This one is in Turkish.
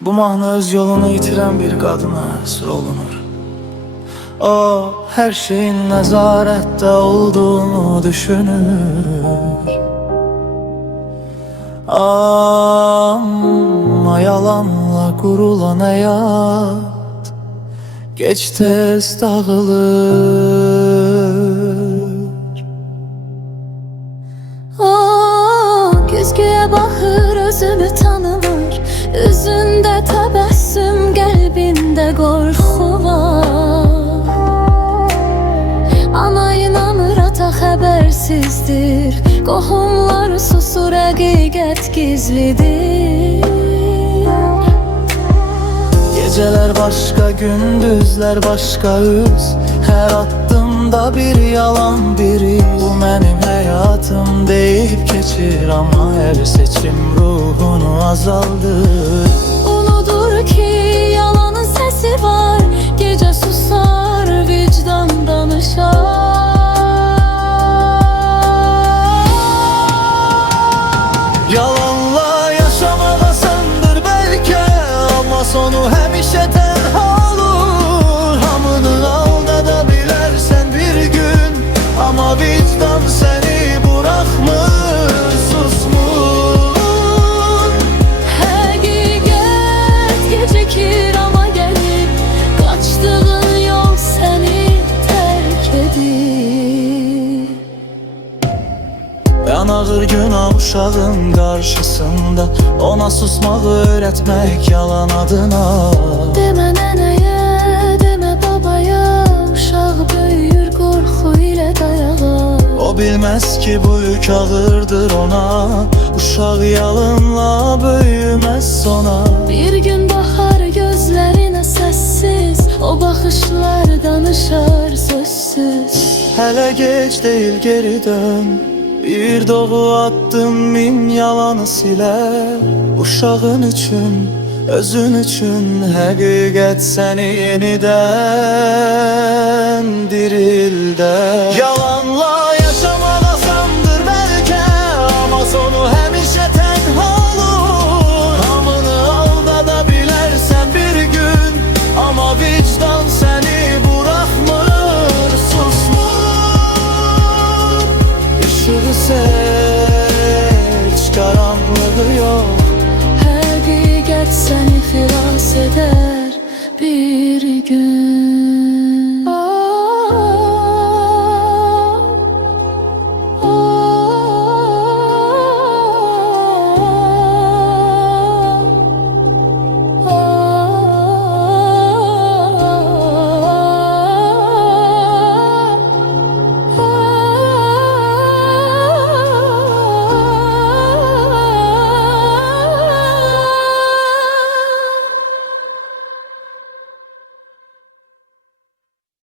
Bu mahnı öz yolunu yitiren bir qadına əsr olunur. O, hər şeyin nəzarətdə olduğunu düşünür. Amma yalanla qurulan həyat gec tez dağılır. O, güzgüyə baxır, özünü tanımır. Üzündə təbəssüm, qəlbində qorxu var. Ana inanır, ata xəbərsizdir. Qohumlar susur, həqiqət gizlidir. Geceler başka, gündüzler başka üz. Her addımda bir yalan, biri bu benim hayatım deyip geçir. Ama her seçim ruhunu azaldır. Unudur ki yalanın sesi var. Gece susar, vicdan danışar. Yalanla yaşamak asandır belki, ama sonu həmişə tənha olur. Hamını aldadabilirsen bir gün, ama vicdan seni bırakmır, susmur. Həqiqət gecikir ama gelir. Qaçdığın yol seni terk edir. Yanağır günah uşağın karşısında, ona susmağı öğretmek yalan adına. Demə nənəyə, demə babaya. Uşaq böyür qorxu ilə dayağa. O bilmez ki bu yük ağırdır ona. Uşaq yalınla böyümez sona. Bir gün baxar gözlərinə səssiz. O baxışlar danışar sözsüz. Hələ gec değil, geri dön. Bir doğu attım, min yalanı siler. Uşağın üçün, özün üçün, həqiqət səni yenidən dirildər. Yalanla yaşamak asandır belki, ama sonu həmişə tənha olur. Hamını aldadabilirsen bir gün, ama vicdan seni bırakmır, susmur. Işığı seç, karanlığı yok. Həqiqət səni xilas edər bir gün.